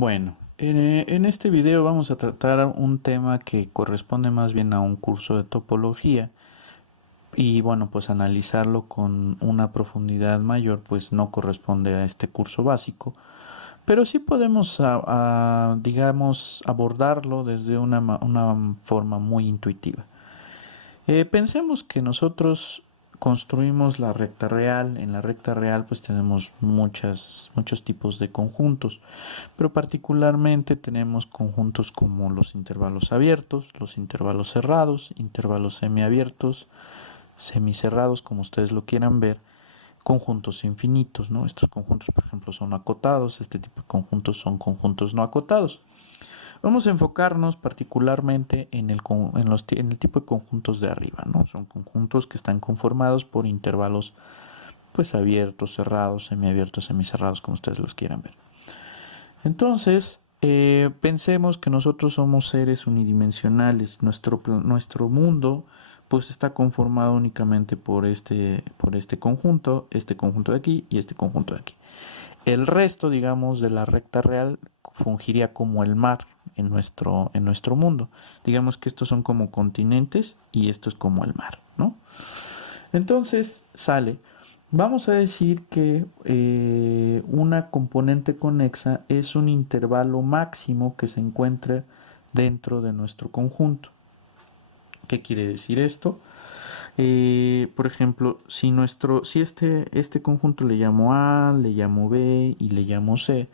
Bueno, en este video vamos a tratar un tema que corresponde más bien a un curso de topología y bueno, pues analizarlo con una profundidad mayor pues no corresponde a este curso básico, pero sí podemos, digamos, abordarlo desde una forma muy intuitiva. Pensemos que nosotros construimos la recta real. En la recta real pues tenemos muchos tipos de conjuntos, pero particularmente tenemos conjuntos como los intervalos abiertos, los intervalos cerrados, intervalos semiabiertos, semicerrados, como ustedes lo quieran ver, conjuntos infinitos, ¿no? Estos conjuntos, por ejemplo, son acotados, este tipo de conjuntos son conjuntos no acotados. Vamos a enfocarnos particularmente en el tipo de conjuntos de arriba, ¿no? Son conjuntos que están conformados por intervalos pues abiertos, cerrados, semiabiertos, semicerrados, como ustedes los quieran ver. Entonces, pensemos que nosotros somos seres unidimensionales. Nuestro mundo pues está conformado únicamente por este conjunto de aquí y este conjunto de aquí. El resto, digamos, de la recta real fungiría como el mar en nuestro mundo. Digamos que estos son como continentes y esto es como el mar, ¿no? Entonces, vamos a decir que una componente conexa es un intervalo máximo que se encuentra dentro de nuestro conjunto. ¿Qué quiere decir esto? Por ejemplo, si este conjunto le llamo A, le llamo B y le llamo C,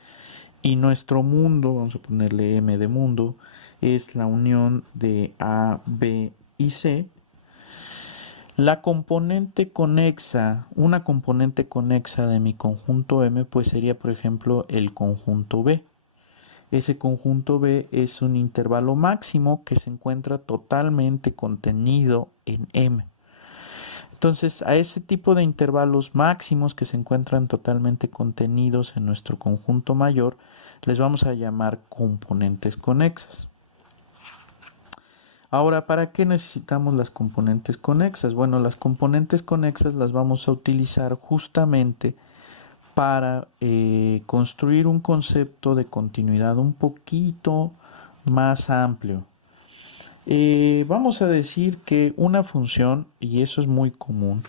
y nuestro mundo, vamos a ponerle M de mundo, es la unión de A, B y C, la componente conexa, una componente conexa de mi conjunto M, pues sería, por ejemplo, el conjunto B. Ese conjunto B es un intervalo máximo que se encuentra totalmente contenido en M. Entonces, a ese tipo de intervalos máximos que se encuentran totalmente contenidos en nuestro conjunto mayor, les vamos a llamar componentes conexas. Ahora, ¿para qué necesitamos las componentes conexas? Bueno, las componentes conexas las vamos a utilizar justamente para construir un concepto de continuidad un poquito más amplio. Vamos a decir que una función, y eso es muy común,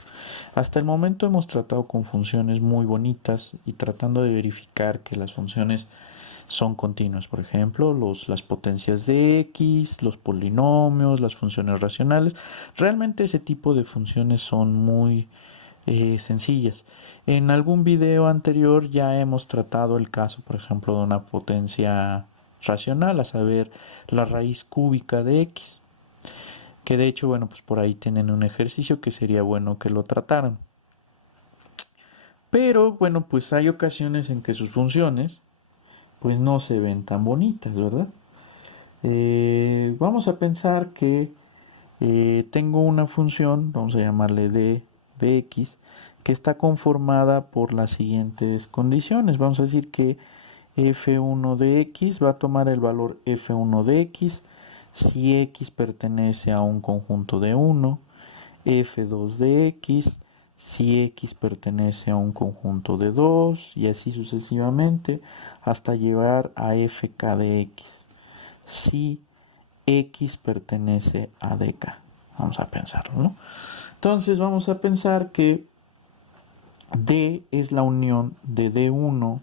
hasta el momento hemos tratado con funciones muy bonitas y tratando de verificar que las funciones son continuas. Por ejemplo, las potencias de x, los polinomios, las funciones racionales. Realmente ese tipo de funciones son muy sencillas. En algún video anterior ya hemos tratado el caso, por ejemplo, de una potencia racional, a saber, la raíz cúbica de x, que de hecho, bueno, pues por ahí tienen un ejercicio que sería bueno que lo trataran. Pero bueno, pues hay ocasiones en que sus funciones pues no se ven tan bonitas, ¿verdad? Vamos a pensar que tengo una función, vamos a llamarle d de x, que está conformada por las siguientes condiciones. Vamos a decir que f1 de x va a tomar el valor f1 de x si x pertenece a un conjunto de 1, f2 de x si x pertenece a un conjunto de 2 y así sucesivamente hasta llegar a fk de x si x pertenece a dk. Vamos a pensarlo, ¿no? Entonces vamos a pensar que D es la unión de D1,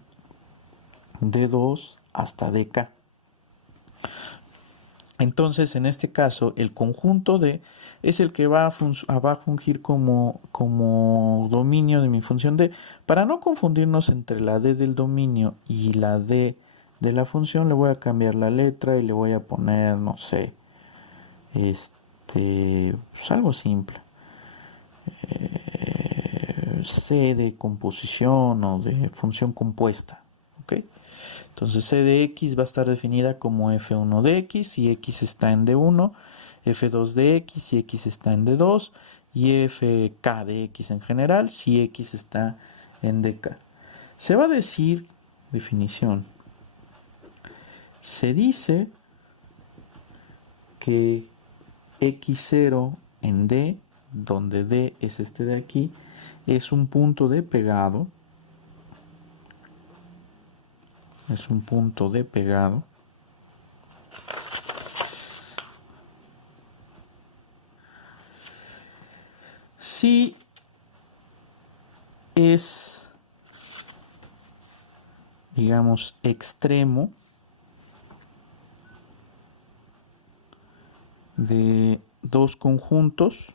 D2 hasta dk. Entonces, en este caso, el conjunto D es el que va a fungir como dominio de mi función D. Para no confundirnos entre la D del dominio y la D de la función, le voy a cambiar la letra y le voy a poner, no sé, pues algo simple. C de composición o de función compuesta. ¿Ok? Entonces C de x va a estar definida como f1 de x si x está en d1, f2 de x si x está en d2 y fk de x en general si x está en dk. Se va a decir, definición, se dice que x0 en d, donde d es este de aquí, es un punto de pegado es un punto de pegado. Si es, digamos, extremo de dos conjuntos,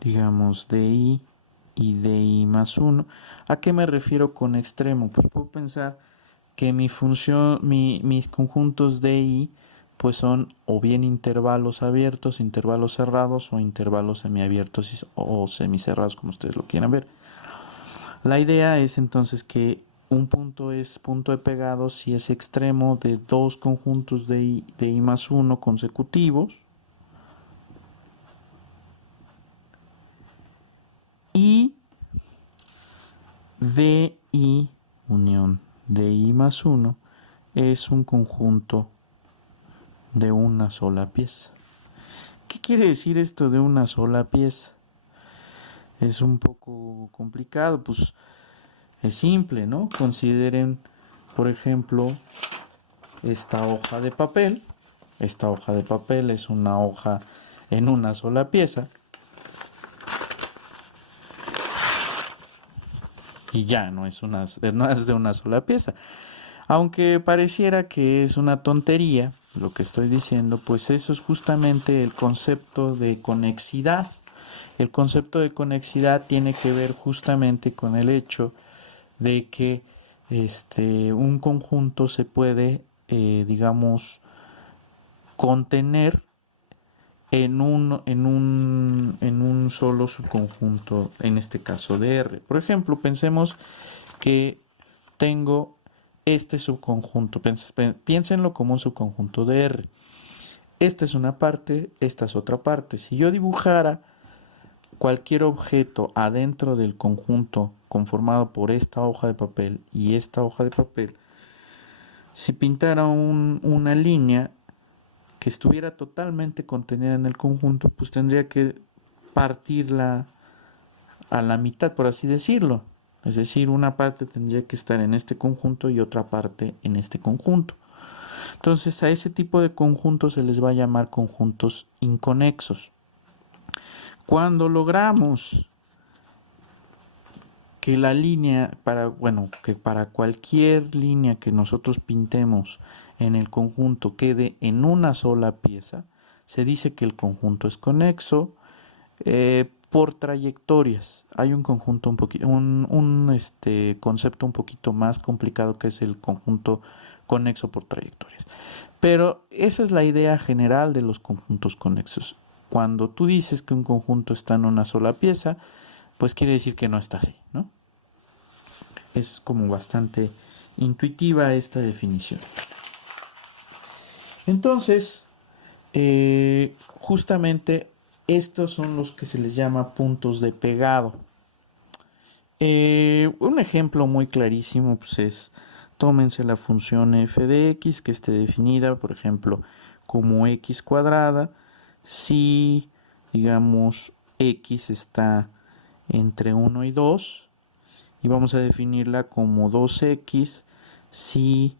digamos DI y DI más 1. ¿A qué me refiero con extremo? Pues puedo pensar que mi función, mis conjuntos DI pues son o bien intervalos abiertos, intervalos cerrados o intervalos semiabiertos o semicerrados, como ustedes lo quieran ver. La idea es entonces que un punto es punto de pegado si es extremo de dos conjuntos de I más 1 consecutivos y DI unión de I más 1 es un conjunto de una sola pieza. ¿Qué quiere decir esto de una sola pieza? Es un poco complicado, pues es simple, ¿no? Consideren, por ejemplo, esta hoja de papel. Esta hoja de papel es una hoja en una sola pieza. Y ya, no es de una sola pieza. Aunque pareciera que es una tontería lo que estoy diciendo, pues eso es justamente el concepto de conexidad. El concepto de conexidad tiene que ver justamente con el hecho de que un conjunto se puede, digamos, contener en un solo subconjunto, en este caso de R. Por ejemplo, pensemos que tengo este subconjunto, piénsenlo como un subconjunto de R. Esta es una parte, esta es otra parte. Si yo dibujara cualquier objeto adentro del conjunto conformado por esta hoja de papel y esta hoja de papel, si pintara una línea que estuviera totalmente contenida en el conjunto, pues tendría que partirla a la mitad, por así decirlo. Es decir, una parte tendría que estar en este conjunto y otra parte en este conjunto. Entonces, a ese tipo de conjuntos se les va a llamar conjuntos inconexos. Cuando logramos que la línea, que para cualquier línea que nosotros pintemos en el conjunto quede en una sola pieza, se dice que el conjunto es conexo por trayectorias. Hay un conjunto concepto un poquito más complicado que es el conjunto conexo por trayectorias. Pero esa es la idea general de los conjuntos conexos. Cuando tú dices que un conjunto está en una sola pieza, pues quiere decir que no está así, ¿no? Es como bastante intuitiva esta definición. Entonces, justamente estos son los que se les llama puntos de pegado. Un ejemplo muy clarísimo pues es, tómense la función f de x que esté definida, por ejemplo, como x cuadrada, si, digamos, x está entre 1 y 2, y vamos a definirla como 2x si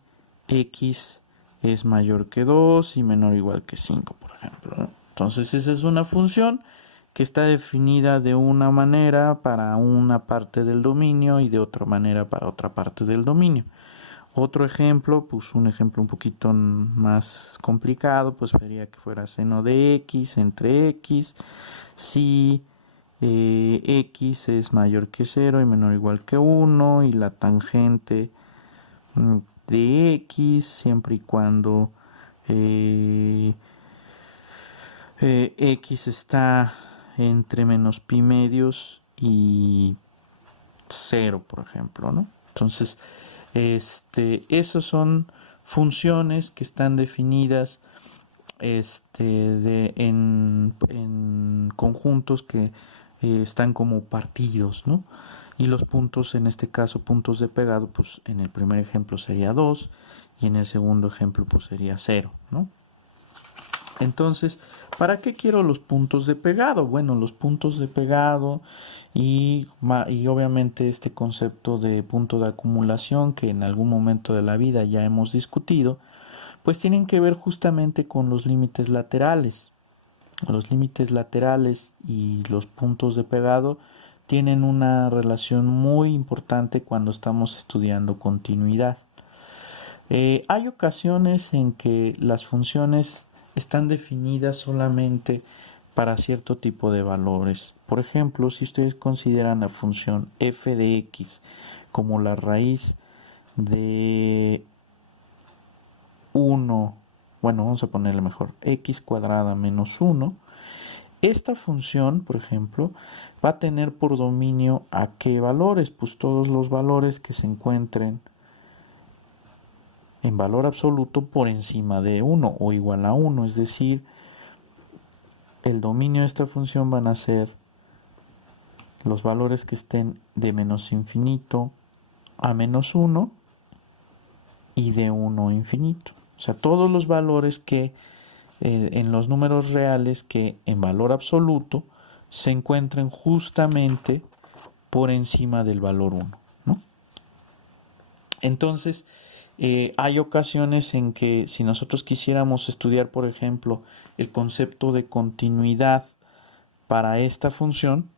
x es mayor que 2 y menor o igual que 5, por ejemplo, ¿no? Entonces esa es una función que está definida de una manera para una parte del dominio y de otra manera para otra parte del dominio. Otro ejemplo, pues un ejemplo un poquito más complicado, pues sería que fuera seno de x entre x si x es mayor que 0 y menor o igual que 1 y la tangente de x siempre y cuando x está entre menos pi medios y 0, por ejemplo, ¿no? Entonces, esas son funciones que están definidas en conjuntos que están como partidos, ¿no? Y los puntos, en este caso, puntos de pegado, pues en el primer ejemplo sería 2 y en el segundo ejemplo pues sería 0, ¿no? Entonces, ¿para qué quiero los puntos de pegado? Bueno, los puntos de pegado y obviamente este concepto de punto de acumulación que en algún momento de la vida ya hemos discutido, pues tienen que ver justamente con los límites laterales. Los límites laterales y los puntos de pegado tienen una relación muy importante cuando estamos estudiando continuidad. Hay ocasiones en que las funciones están definidas solamente para cierto tipo de valores. Por ejemplo, si ustedes consideran la función f de x como la raíz de 1, bueno, vamos a ponerle mejor, x cuadrada menos 1, esta función, por ejemplo, va a tener por dominio a qué valores, pues todos los valores que se encuentren en valor absoluto por encima de 1 o igual a 1, es decir, el dominio de esta función van a ser los valores que estén de menos infinito a menos 1 y de 1 a infinito. O sea, todos los valores que en los números reales que en valor absoluto se encuentren justamente por encima del valor 1, ¿no? Entonces, hay ocasiones en que si nosotros quisiéramos estudiar, por ejemplo, el concepto de continuidad para esta función,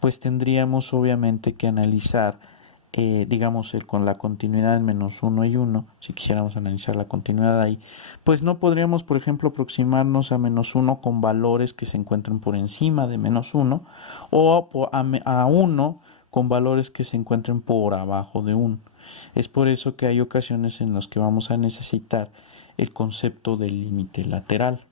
pues tendríamos obviamente que analizar, digamos, con la continuidad en menos 1 y 1, si quisiéramos analizar la continuidad ahí, pues no podríamos, por ejemplo, aproximarnos a menos 1 con valores que se encuentren por encima de menos 1 o a 1 con valores que se encuentren por abajo de 1. Es por eso que hay ocasiones en las que vamos a necesitar el concepto del límite lateral.